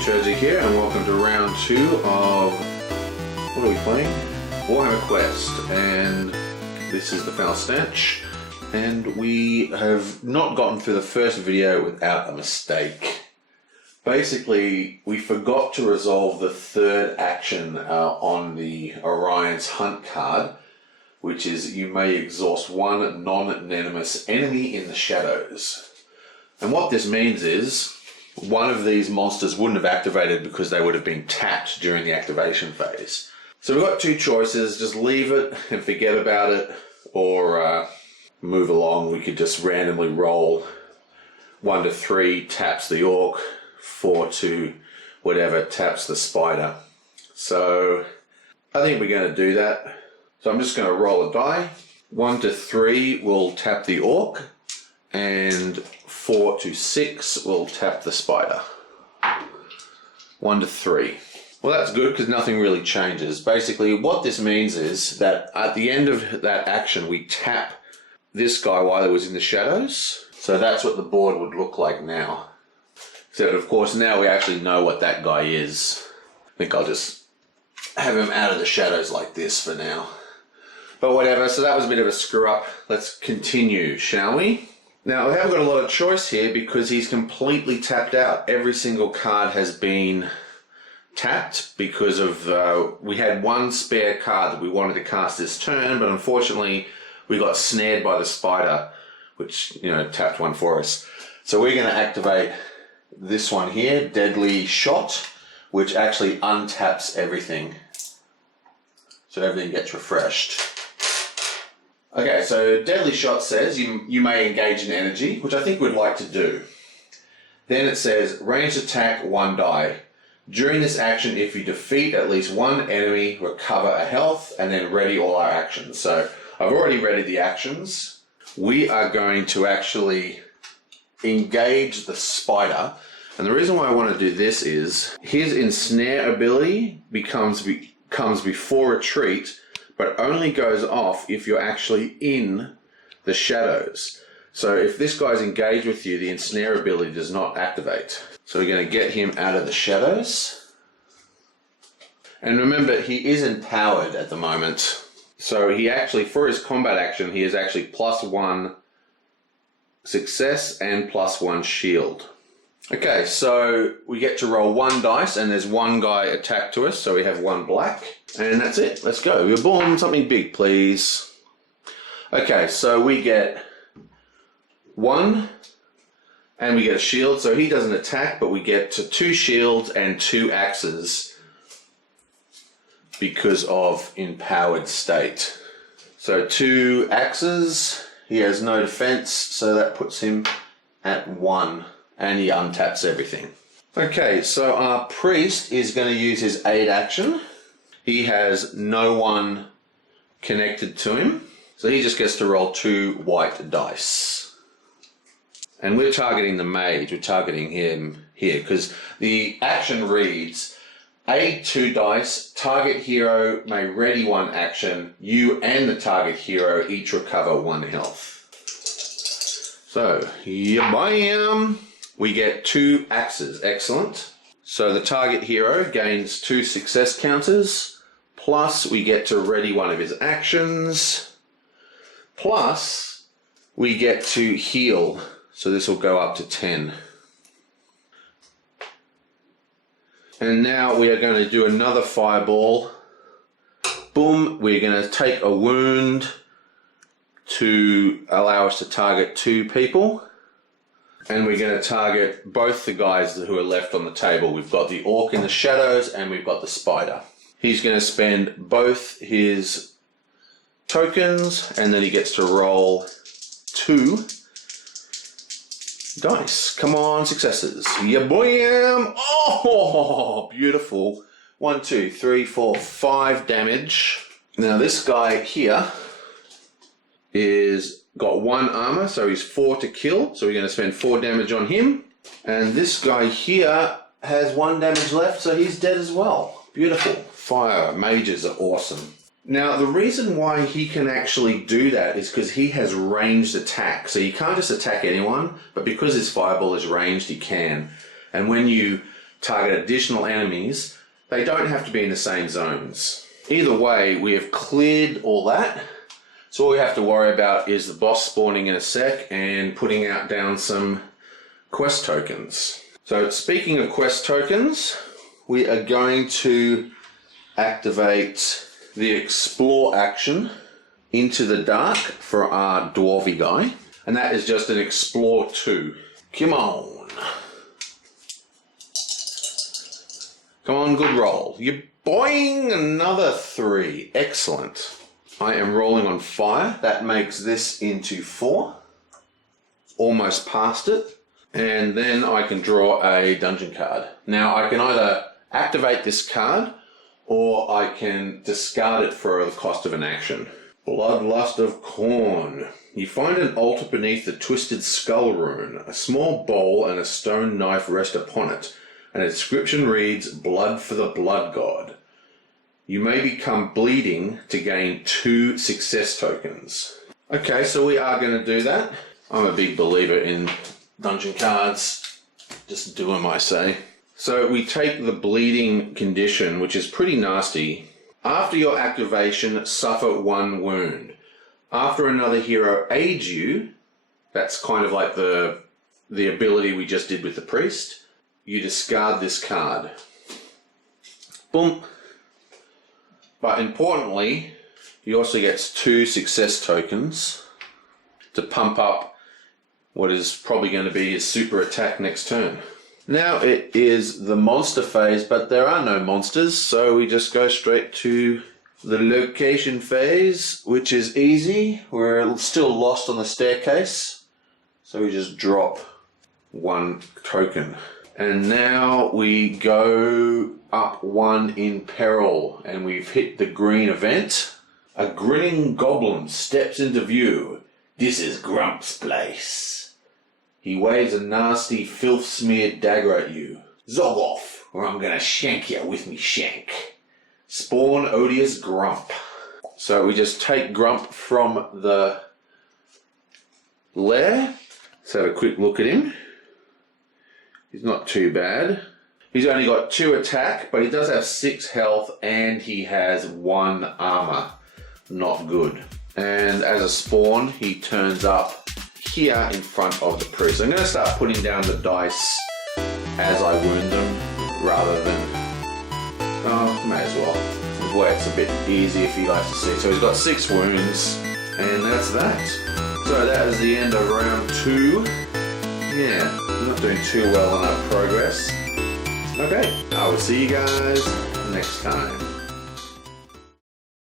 Choji here, and welcome to round 2 of, what are we playing? Warhammer Quest, and this is the final Stench, and we have not gotten through the first video without a mistake. Basically, we forgot to resolve the third action on the Orion's Hunt card, which is you may exhaust one non-venomous enemy in the shadows. And what this means is, one of these monsters wouldn't have activated because they would have been tapped during the activation phase. So we've got two choices: just leave it and forget about it, or move along. We could just randomly roll 1 to 3 taps the orc, 4 to whatever taps the spider. So I think we're going to do that. So I'm just going to roll a die. 1 to 3 will tap the orc, and 4 to 6 will tap the spider. 1 to 3. Well, that's good because nothing really changes. Basically, what this means is that at the end of that action, we tap this guy while he was in the shadows. So that's what the board would look like now. Except, of course, now we actually know what that guy is. I think I'll just have him out of the shadows like this for now. But whatever, so that was a bit of a screw up. Let's continue, shall we? Now, we haven't got a lot of choice here because he's completely tapped out. Every single card has been tapped because of, we had one spare card that we wanted to cast this turn, but unfortunately we got snared by the spider, which, you know, tapped one for us. So we're going to activate this one here, Deadly Shot, which actually untaps everything. So everything gets refreshed. Okay, so Deadly Shot says you may engage in energy, which I think we'd like to do. Then it says ranged attack 1 die. During this action, if you defeat at least one enemy, recover a health, and then ready all our actions. So I've already readied the actions. We are going to actually engage the spider. And the reason why I want to do this is his ensnare ability comes before retreat, but only goes off if you're actually in the shadows. So if this guy's engaged with you, the ensnare ability does not activate. So we're going to get him out of the shadows. And remember, he is empowered at the moment. So he actually, for his combat action, he is actually +1 success and +1 shield. Okay, so we get to roll 1 dice, and there's 1 guy attacked to us, so we have 1 black. And that's it. Let's go. Boom, something big, please. Okay, so we get 1, and we get a shield. So he doesn't attack, but we get to 2 shields and 2 axes because of empowered state. So 2 axes. He has no defense, so that puts him at 1, and he untaps everything. Okay, so our priest is going to use his aid action. He has no one connected to him, so he just gets to roll 2 white dice. And we're targeting the mage, we're targeting him here, because the action reads, aid 2 dice, target hero may ready 1 action, you and the target hero each recover 1 health. So, yabam! We get 2 axes, excellent. So the target hero gains 2 success counters, plus we get to ready 1 of his actions, plus we get to heal, so this will go up to 10. And now we are going to do another fireball. Boom, we're going to take a wound to allow us to target 2 people. And we're going to target both the guys who are left on the table. We've got the orc in the shadows and we've got the spider. He's going to spend both his tokens and then he gets to roll 2 dice. Come on, successes. Yeah, boyam! Oh, beautiful. 1, 2, 3, 4, 5 damage. Now this guy here is got 1 armor, so he's 4 to kill, so we're going to spend 4 damage on him. And this guy here has 1 damage left, so he's dead as well. Beautiful. Fire mages are awesome. Now, the reason why he can actually do that is because he has ranged attack. So you can't just attack anyone, but because his fireball is ranged, he can. And when you target additional enemies, they don't have to be in the same zones. Either way, we have cleared all that. So all we have to worry about is the boss spawning in a sec and putting down some quest tokens. So speaking of quest tokens, we are going to activate the explore action into the dark for our dwarvy guy. And that is just an explore 2. Come on. Come on, good roll. You're boing, another 3. Excellent. I am rolling on fire. That makes this into 4. Almost past it. And then I can draw a dungeon card. Now I can either activate this card or I can discard it for the cost of an action. Bloodlust of Corn. You find an altar beneath the Twisted Skull rune. A small bowl and a stone knife rest upon it. An inscription reads, Blood for the Blood God. You may become bleeding to gain 2 success tokens. Okay, so we are going to do that. I'm a big believer in dungeon cards. Just do them, I say. So we take the bleeding condition, which is pretty nasty. After your activation, suffer 1 wound. After another hero aids you, that's kind of like the ability we just did with the priest, you discard this card. Boom. But importantly, he also gets 2 success tokens to pump up what is probably going to be his super attack next turn. Now it is the monster phase, but there are no monsters, so we just go straight to the location phase, which is easy. We're still lost on the staircase, so we just drop 1 token. And now we go up 1 in peril, and we've hit the green event. A grinning goblin steps into view. This is Grump's place. He waves a nasty, filth-smeared dagger at you. Zog off, or I'm gonna shank you with me shank. Spawn odious Grump. So we just take Grump from the lair. Let's have a quick look at him. He's not too bad. He's only got 2 attack, but he does have 6 health and he has 1 armor. Not good. And as a spawn, he turns up here in front of the priest. So I'm going to start putting down the dice as I wound them rather than... Oh, may as well. This way it's a bit easier for you guys to see. So he's got 6 wounds, and that's that. So that is the end of round 2. Yeah, we're not doing too well on our progress. Okay, I will see you guys next time.